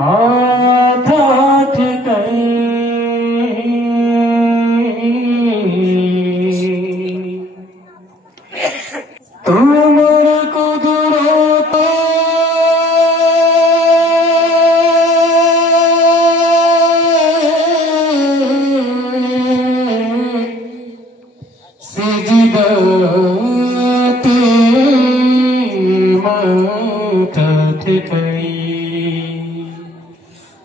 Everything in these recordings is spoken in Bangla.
माथा ठिकाई तुमर कुदरत सिजदाते माथा ठिकाई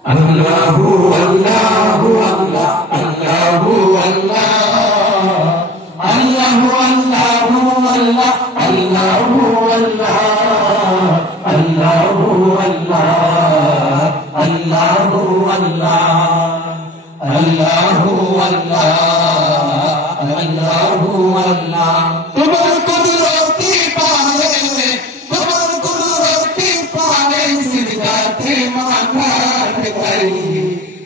अल्लाहु अल्लाहु अल्लाह अल्लाहु अल्लाह अल्लाहु अल्लाहु अल्लाह अल्लाहु अल्लाह अल्लाहु अल्लाह अल्लाहु अल्लाह अल्लाहु अल्लाह अल्लाहु अल्लाह तुम्हार कुदरती पाए तुम्हार कुदरती पाए सिजदाते माथा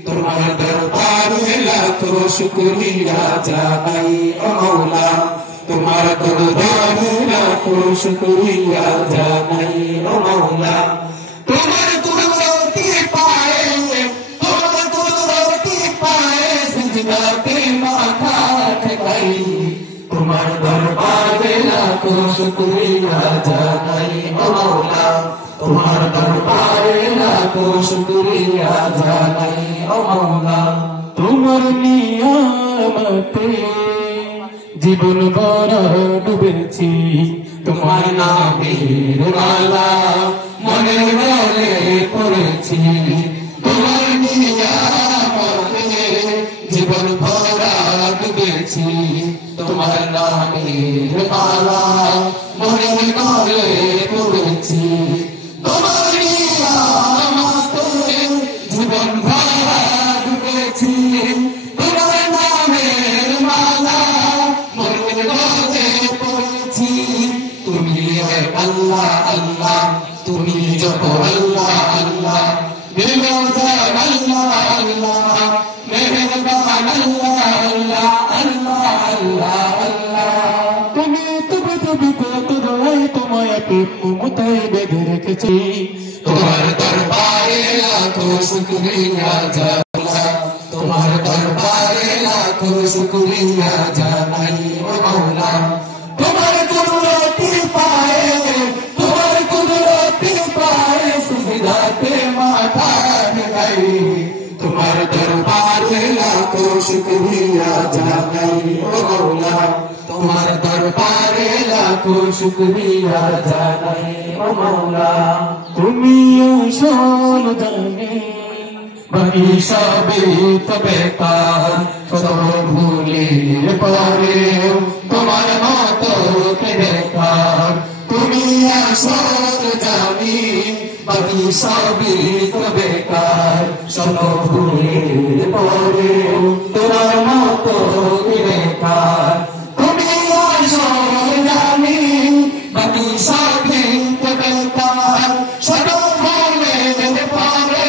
तुम्हार दरबार में लाखों शुक्रिया जानाई ओ मौला तुम्हार दरबार में लाखों शुक्रिया जानाई ओ मौला तुम्हार कुदरती पाए सिजदाते माथा ठिकाई तुम्हार दरबार में लाखों शुक्रिया जानाई ओ मौला तुम्हार दरबार लाखों शुक्रिया जानाई ओ मौला तुम्हार नियामते জীবন ভরা ডুবেছি তোমার নামের মালা মনের মনে পড়েছি তোমার নিয়ামতে জীবন ভরা ডুবেছি তোমার নামের মালা মনের মনে পড়েছি তোমার নিয়ামতে জীবন ভরা ডুবেছি তোমার নামের মালা মনের মনে পড়েছি তুমি আল্লাহ আল্লাহ তুমি যত আল্লাহ আল্লাহ নির্মজান আল্লাহ আল্লাহ মেহেরবান আল্লাহ আল্লাহ আল্লাহ আল্লাহ আল্লাহ তুমি কত দোয়াই তোমায় মমতায় বেঁধে রেখেছি তোমার দরবারে লাখো শুকরিয়া জানাই তোমার দরবারে লাখো শুকরিয়া জানাই ও মওলা তোমার কুদরতি পায়ে সিজদাতে মাথা ঠেকাই তোমার দরবারে লাখো শুকরিয়া জানাই ও মওলা তোমার দরবারে লাখো শুকরিয়া জানাই ও মওলা তুমি আসল জানে বাকি সবে তো বেকার শত ভুলের পরে তোমার মতো কে বেকার তুমি আসল জানি বাকি সবে তো বেকার শত ভুলের পরে তোমার মতো কে বেকার তুমি আসল জানি বাকি সবে তো বেকার শত ভুলের পরে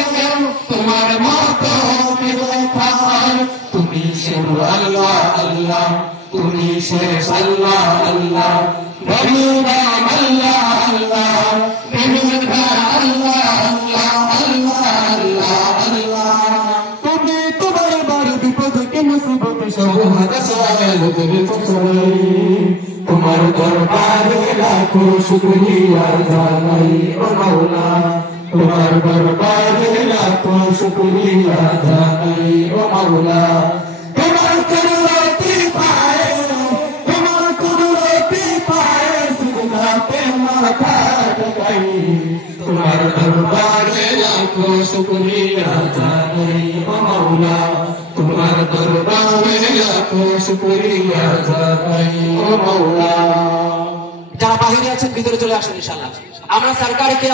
তোমার মতো কে বেকার তুমি শেষ আল্লাহ আল্লাহ তুমি শেষ আল্লাহ আল্লাহ বলিদান আল্লাহ আল্লাহ বিবিধান আল্লাহ আল্লাহ আল্লাহ আল্লাহ আল্লাহ তুমি তোমার বার বিপদকে মুসিবতে সব হাসাল করেছো তোমার দরবারে লাখো শুকরিয়া জানাই ও মওলা তোমার দরবারে লাখো শুকরিয়া জানাই ও মওলা তোমার কুদরতি পায়ে সিজদাতে মাথা ঠেকাই তোমার দরবারে লাখো শুকরিয়া জানাই ও মওলা তোমার দরবারে লাখো শুকরিয়া জানাই ও মওলা। যারা বাহিরে আছেন ভিতরে চলে আসুন ইনশাআল্লাহ। আমরা সরকারকে